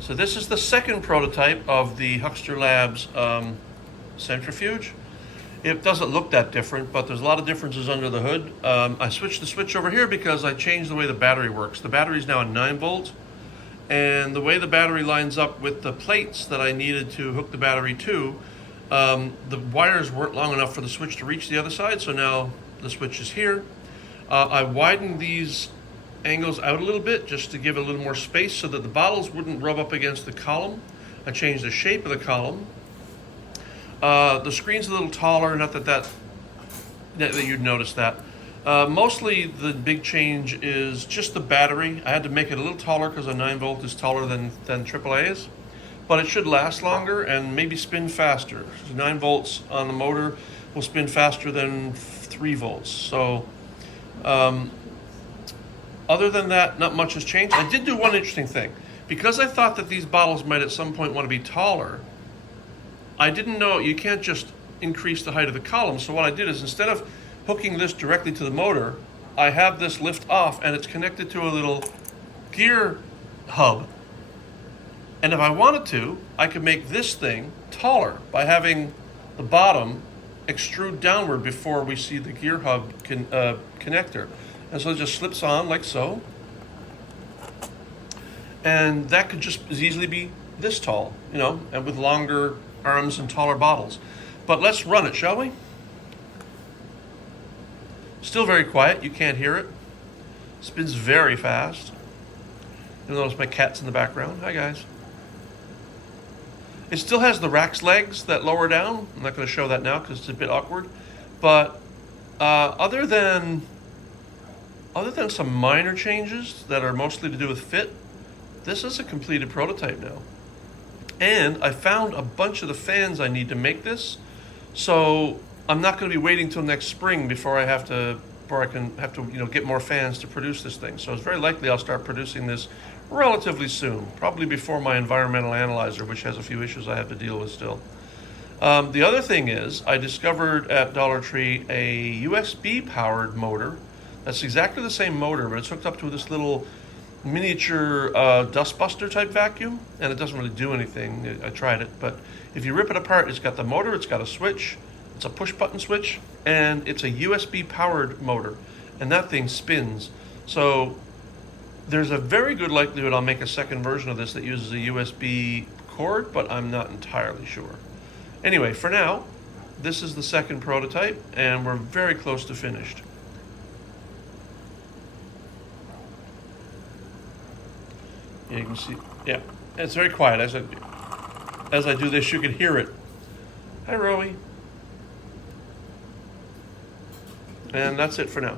So this is the second prototype of the HUXTER Labs Centrifuge. It doesn't look that different, but there's a lot of differences under the hood. I switched the switch over here because I changed the way the battery works. The battery is now a 9 volt, and the way the battery lines up with the plates that I needed to hook the battery to, the wires weren't long enough for the switch to reach the other side, so now the switch is here. I widened these angles out a little bit just to give it a little more space so that the bottles wouldn't rub up against the column. I changed the shape of the column. The screen's a little taller, not that you'd notice that. Mostly the big change is just the battery. I had to make it a little taller because a 9 volt is taller than AAAs, but it should last longer and maybe spin faster. 9 volts on the motor will spin faster than 3 volts. So other than that, not much has changed. I did do one interesting thing. Because I thought that these bottles might at some point want to be taller, I didn't know you can't just increase the height of the column. So what I did is, instead of hooking this directly to the motor, I have this lift off and it's connected to a little gear hub. And if I wanted to, I could make this thing taller by having the bottom extrude downward before we see the gear hub connector. And so it just slips on like so. And that could just as easily be this tall, you know, and with longer arms and taller bottles. But let's run it, shall we? Still very quiet, you can't hear it. Spins very fast. You'll notice my cat's in the background. Hi guys. It still has the RACCS legs that lower down. I'm not going to show that now because it's a bit awkward. But other than some minor changes that are mostly to do with fit, this is a completed prototype now. And I found a bunch of the fans I need to make this, so I'm not going to be waiting till next spring before I have to get more fans to produce this thing. So it's very likely I'll start producing this relatively soon, probably before my environmental analyzer, which has a few issues I have to deal with still. The other thing is, I discovered at Dollar Tree a USB powered motor. That's exactly the same motor, but it's hooked up to this little miniature dustbuster type vacuum, and it doesn't really do anything. I tried it, but if you rip it apart, it's got the motor, it's got a switch, it's a push button switch, and it's a USB powered motor, and that thing spins. So there's a very good likelihood I'll make a second version of this that uses a USB cord, but I'm not entirely sure. Anyway, for now, this is the second prototype, and we're very close to finished. Yeah, you can see, yeah, it's very quiet. As I do this, you can hear it. Hi, Rowie. And that's it for now.